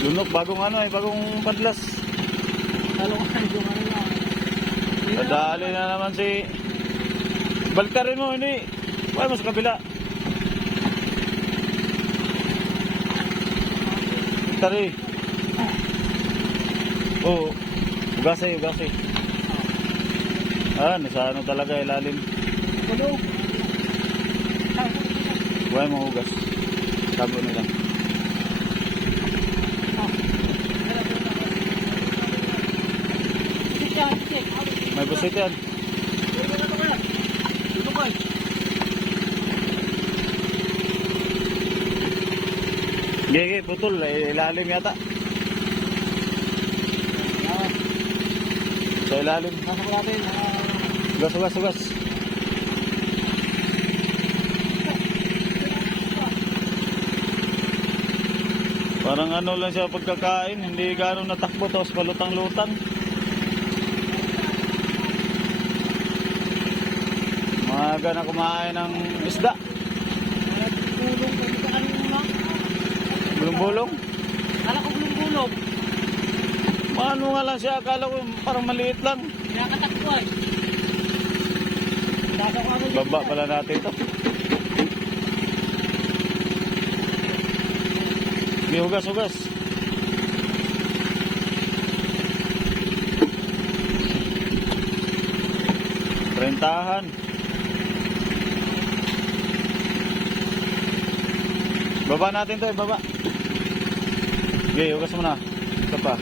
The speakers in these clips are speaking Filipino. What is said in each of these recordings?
Lunok, bagong ano eh, bagong padlas. Talungan yung ano na. Nadali na naman si... Baltarin mo, hindi. Huwag mo sa kabila. Tari. Oo. Ugasay, ugasay. Ah, nasa ano talaga ilalim. Kulog. Huwag mo ugas. Sabo nila. May busit yan. Gigi, putol. Ilalim yata. Sa ilalim. Pasok natin. Ugas, ugas, ugas. Parang ano lang siya pagkakain. Hindi gano'ng natakbo. Tapos palutang-lutang. Maaga na kumain ng isda. Bulong. Kanina. Bulong-bulong. Kala ko bulong. Maano nga lang siya. Akala ko parang maliit lang. Nakatakbo ay. Baba pala natin ito. May hugas-hugas. Rentahan. Baba natin ito, baba. Okay, hugas mo na. Ito pa.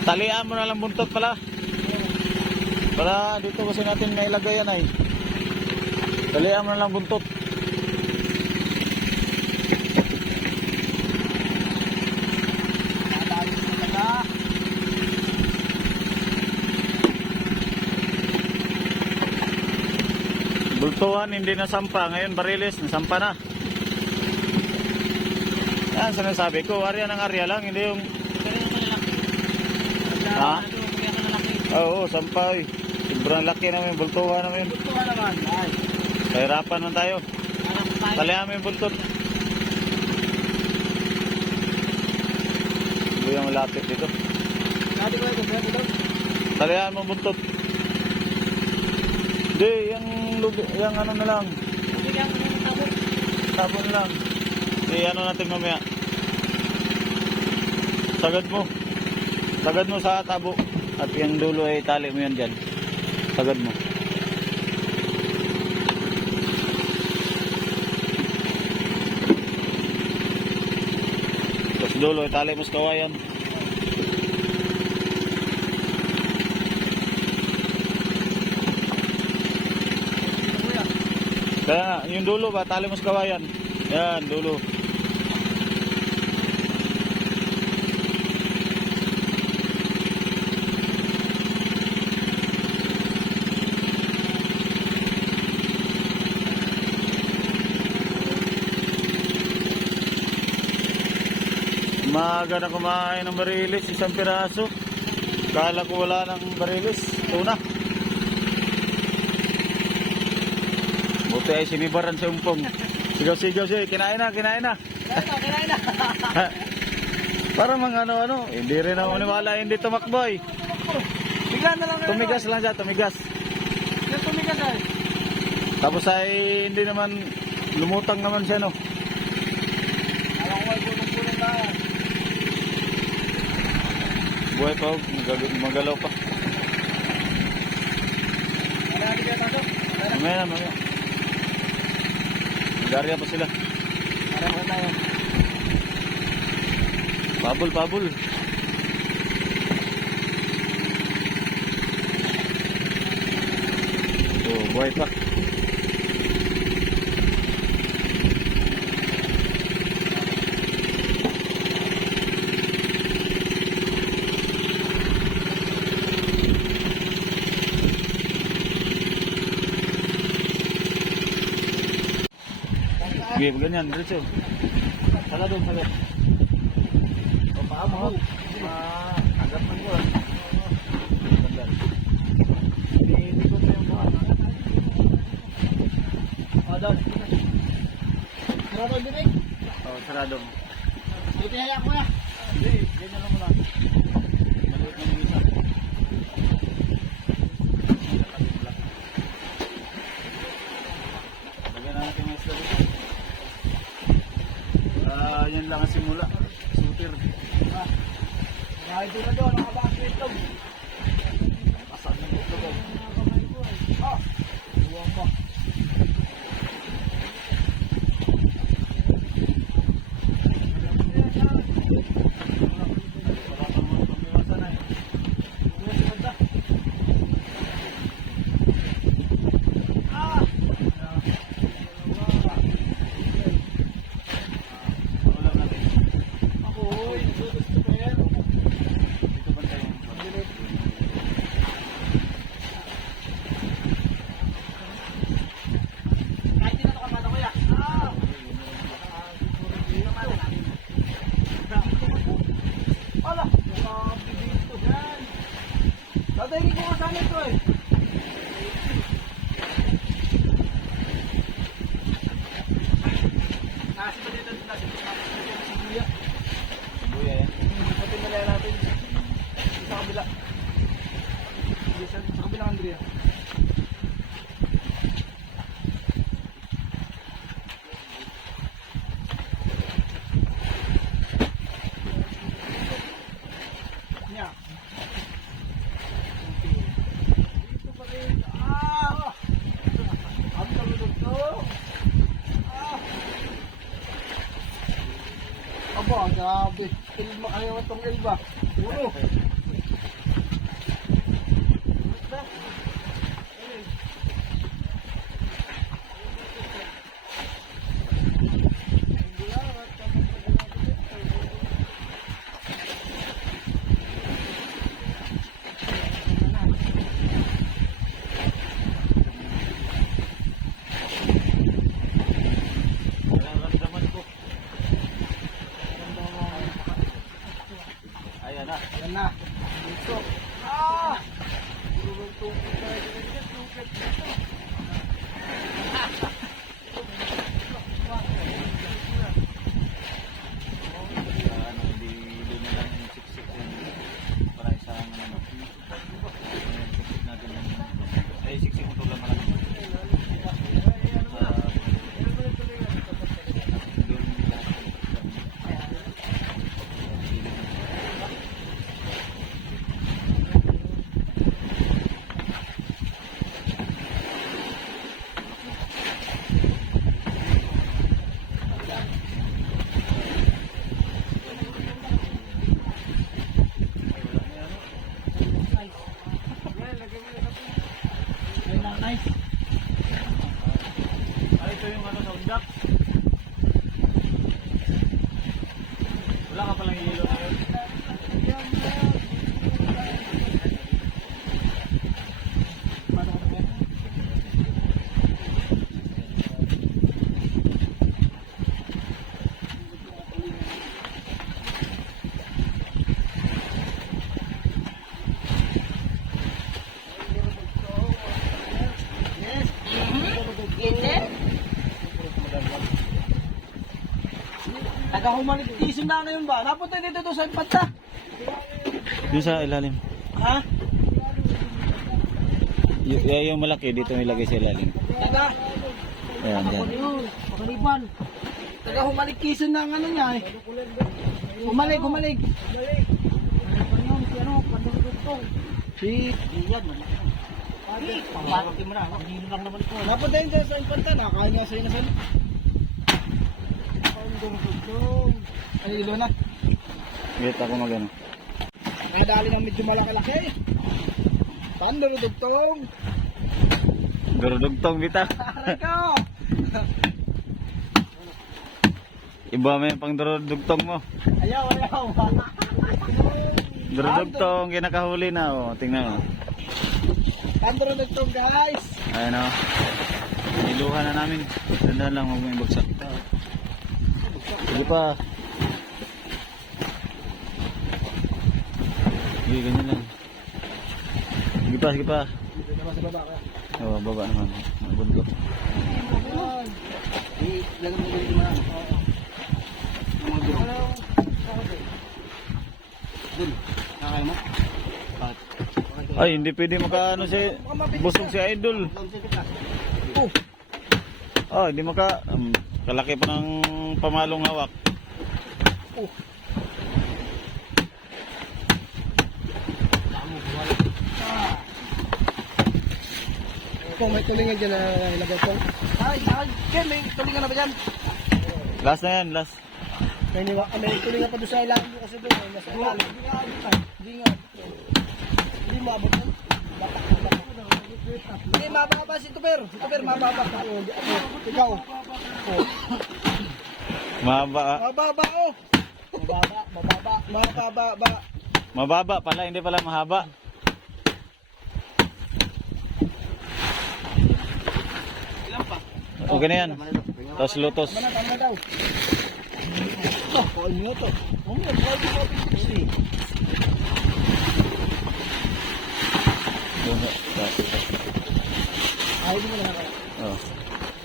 Talian mo na lang buntot pala. Para dito kasi natin nailagay yan ay. Talian mo na lang buntot. Bultuhan, hindi nasampa. Ngayon barilis, nasampa na. Yan, sinasabi ko. Arya ng arya lang, hindi yung... Ha? Oo, sampay. Sobrang laki namin, bultuhan namin. Bultuhan naman. Ay. Kahirapan man tayo. Talihan mo yung buntot. Hindi yung malapit dito. Dati ko ito, kaya ito. Talihan mo buntot. Hindi, yung ano na lang. Bigyan ko ng tabon. Sabon lang. Ano natin mamaya. Sagad mo. Sagad mo sa tabo. At yung dulo ay tali mo yan dyan. Sagad mo. Tapos dulo ay tali mo sa kawayan. Kaya nga, yung dulo ba, tali mo sa kawayan. Yan, dulo. Maaga na kumain ng barilis, isang piraso. Kala ko wala ng barilis, tuna. Buti ay sinibaran sa umpong. Sigaw-sigaw siya, kinain na, kinain na. Kinain na. Para mga ano-ano, hindi rin ako maniwala, hindi tumakboy. Bigla na lang. Tumigas lang siya, tumigas. Yung tumigas ay. Tapos ay hindi naman, lumutang naman siya no. Alam ko ay bulong na. Buhay pa, magalaw pa. Ano natin kaya tato? Mamaya na, mamaya. Garya pa sila. Ano ko tayo? Pabol, pabol. Oh, buhay pa. Sige, ganyan, diretso. Sala doon, sala. O, paa mo. Agap man ko. Hindi ko pa yung paa. O, doon. Sarado yung bibig. Oh, sarado. Dito haya ko ya. Hindi, ganyan lang muna. Maliit na yung isa. Lagyan na natin yung isla dito. Yan lang ang simula. Shooter. Kahit doon na doon, nakabaan sa itlog. Pasag ng itlog. Ah, buwang pa. Wala kang mga pamiwasan eh. Wala natin. Ako, gusto ko yan. Dito ba tayo? Kahit di na ito kamata ko ya. Ah! Ala! Nakabibig ko yan. Dadagin ko kasama ito eh. Nasi ba dito? Nasi ba dito? Sibuya. Buya yan. Pati nalaya natin. Sa kabila. Sa kabila, Andrea. Nya. Dito pa rin. Ah! Ang talulog to. Ah! Aba, grabe. Ilma kayo itong ilba. Uno. Nararamdaman ko. Ayan na. Yan na. Dito. Ah! Tulog tungkol tayo. Tulog dito. Ano, hindi na lang yung siksik yan. Para isang ano. Siksik natin yung... Ay, siksik mo ito lang malaki. Doon Nice. Ay, ito yung ano sa undak. Wala ka palang hilo na yun. Nagkahumaliktisin na ngayon ba? Napunta dito to sa pata. Doon sa ilalim. Ha? Yung malaki, dito nilagay sa ilalim. Taga? Ayan, Ako yan. yun. Pakaliban. Nagkahumaliktisin na ang ano niya eh. Humalig. Ano yun? Si ano? Pandulugtong. Si... Iyan. Pangalakin mo na. Hindi lang naman ito. Napunta yun sa pata. Nakakain niya sa'yo na sa'yo. Pandulugtong. Ay, ilo na. Wait, ako magano. Ay, dali ng medyo malaki-laki. Pandulugtong. Durudugtong, bita. Aray ko! Iba mo yung pang durudugtong mo. Ayaw. Durudugtong, kinakahuli na. Oh. Tingnan mo. Pandulugtong guys. Ayan o. Niluhan na namin. Tandaan lang, huwag mo yung bagsak. Sige pa. Sige, ganyan lang. Sige pa. Dito naman sa baba. Oh, baba naman. Ang bundok. Ilagay mo dito na. Ang mga duro. Dun. Nakakaya mo? Bakit? Ay, hindi pwede makaano si busog si Idol. Oh. Oh, hindi maka kalaki pa ng pamalong hawak. Oh. Kung may tulingan dyan na ilagay ko. Ay, Ken, may tulingan na ba dyan? Last na yan, last. May tulingan pa doon sa ilalim kasi doon. Nasa ilalim. Hindi nga. Hindi maabot yun. Hindi, mababa si Tuper. Si Tuper, mababa. Ikaw. Oh. Mababa. Mababa, oh. Mababa. Mababa pala, hindi pala mahaba. Ilan pa? Okay na yan. Tapos lutos. Tama na daw. Oh, kain mo ito. Oh, may kain mo ito. Ay, di mo na nakala. Oh.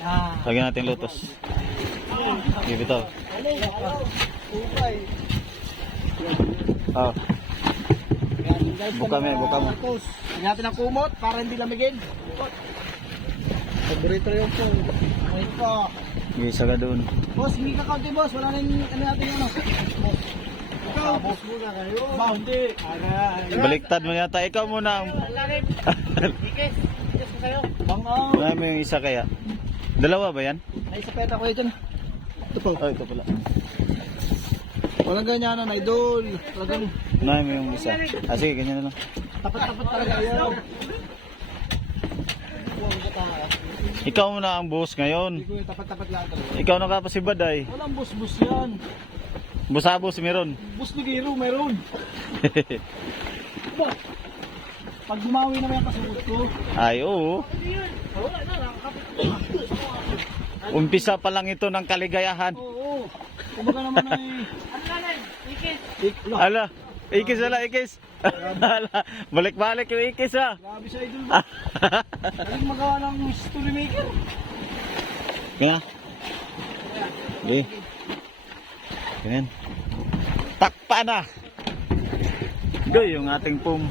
Ah. Lagyan natin lutos. Give it up. Ukay. Oh. Buka mo. Lagyan natin ang kumot para hindi lamigin. Paborito rin yung po. Ay pa. Gisa ka doon. Boss, hindi ka kaunti boss. Wala na yung ano natin ano. Ikaw. Boss muna kayo. Ba, hindi. Baliktad mo yata. Ikaw muna. Ikis ko kayo. Bangaw. Marami yung isa kaya. Dalawa ba yan? Ay, isa peta ko dyan. Ito po. Oh, ito pala. Walang ganyanan, idol. Talagang Marami yung isa. Ah, sige, ganyan na lang. tapat-tapat talaga yan. Ikaw muna ang boss ngayon. Hindi ko yung tapat-tapat lang talaga. Ikaw nakapasibad ay. Walang bus-bus yan. Busabos meron. Bus ni Giro, meron. Ba? Pag bumawi naman yung kasugod ko. Ay, oo. Wala na, nakakapit. Umpisa pa lang ito ng kaligayahan. Oo. Kumbaga naman ay... Ano na, ikis? Ala, ikis ala, ikis. Ala, balik-balik yung ikis ha. Grabe sa idol ba? Galing magawa ng story maker. Kaya? Sige. Ganyan. Takpa na. Ito yung ating pum.